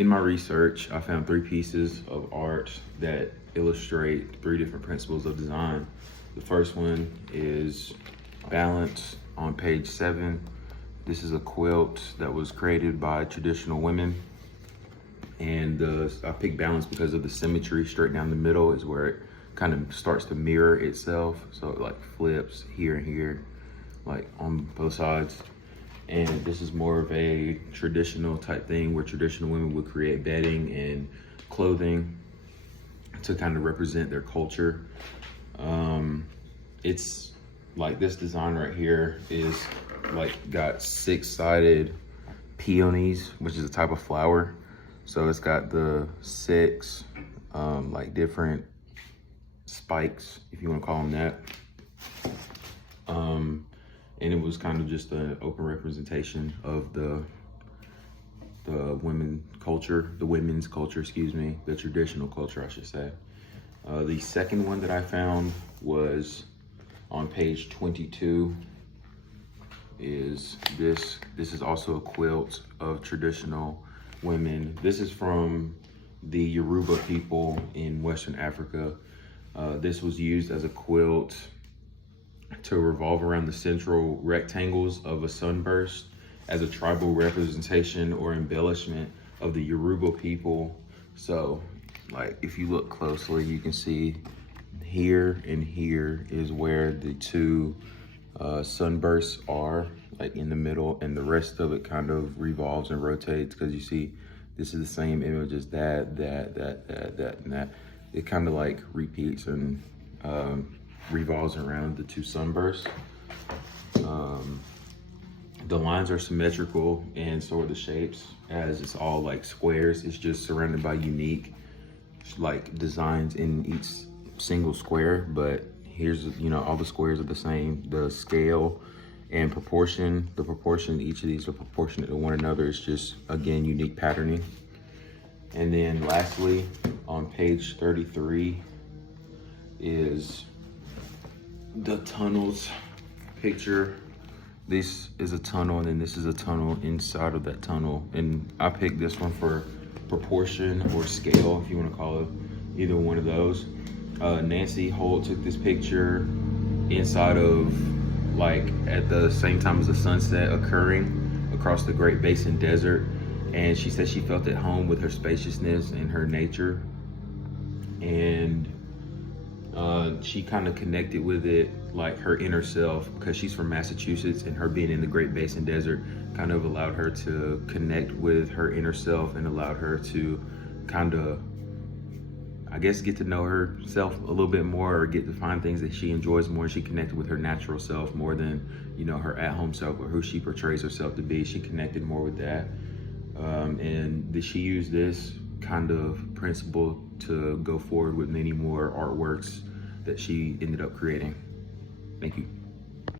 In my research, I found 3 pieces of art that illustrate 3 different principles of design. The first one is balance on page 7. This is a quilt that was created by traditional women. And I picked balance because of the symmetry. Straight down the middle is where it kind of starts to mirror itself. So it like flips here and here, like on both sides. And this is more of a traditional type thing where traditional women would create bedding and clothing to kind of represent their culture. It's like this design right here is like got 6-sided peonies, which is a type of flower. So it's got the 6 like different spikes, if you want to call them that. And it was kind of just an open representation of the women's culture, the traditional culture, I should say. The second one that I found was on page 22. This is also a quilt of traditional women. This is from the Yoruba people in Western Africa. This was used as a quilt to revolve around the central rectangles of a sunburst as a tribal representation or embellishment of the Yoruba people. So like if you look closely, you can see here and here is where the 2 sunbursts are, like in the middle, and the rest of it kind of revolves and rotates, because you see this is the same image as that, and that. It kind of like repeats and revolves around the 2 sunbursts. The lines are symmetrical, and so are the shapes, as it's all like squares. It's just surrounded by unique like designs in each single square, but here's, all the squares are the same. The scale and proportion, each of these are proportionate to one another. It's just, again, unique patterning. And then lastly, on page 33 is the tunnels picture. This is a tunnel, and then this is a tunnel inside of that tunnel. And I picked this one for proportion or scale, if you want to call it either one of those. Nancy Holt took this picture inside of, like, at the same time as the sunset occurring across the Great Basin Desert. And she said she felt at home with her spaciousness and her nature. And she kind of connected with it, like her inner self, because she's from Massachusetts, and her being in the Great Basin Desert kind of allowed her to connect with her inner self and allowed her to kind of, I guess, get to know herself a little bit more, or get to find things that she enjoys more. She connected with her natural self more than, her at-home self or who she portrays herself to be. She connected more with that. And she used this kind of principle to go forward with many more artworks that she ended up creating. Thank you.